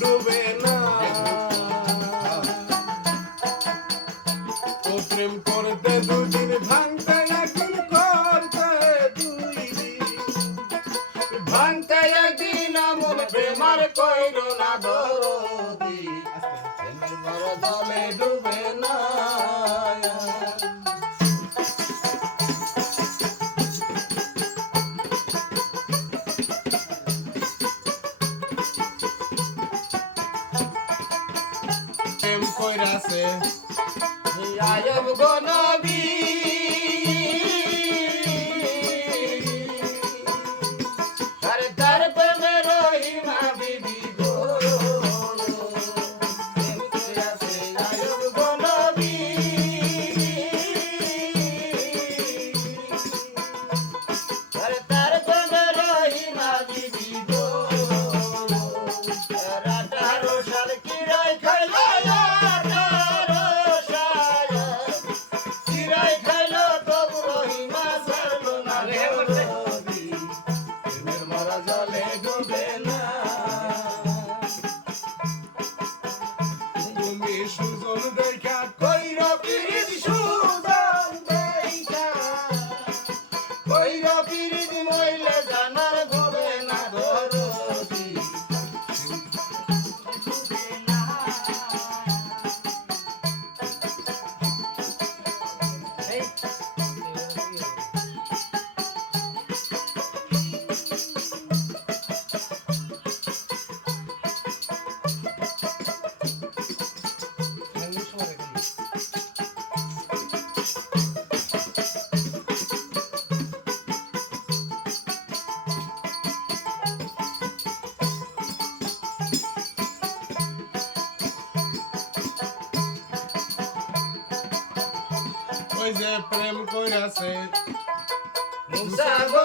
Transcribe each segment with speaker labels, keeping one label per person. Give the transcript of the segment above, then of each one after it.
Speaker 1: ডুবে না। ও প্রেম করতে দুদিন ভাঙতে এখন করতে দুই
Speaker 2: ভাঙতে একদিন আমল প্রেমার কইর না বৌদি প্রেমের বড় দলে ডুবে say, I ever gonna. Wait
Speaker 1: up, যে প্রেম কইরাছে।
Speaker 2: মুসা গো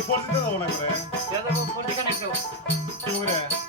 Speaker 1: পড়তে দেবো না করে
Speaker 3: পড়তে কেন
Speaker 1: একটু করে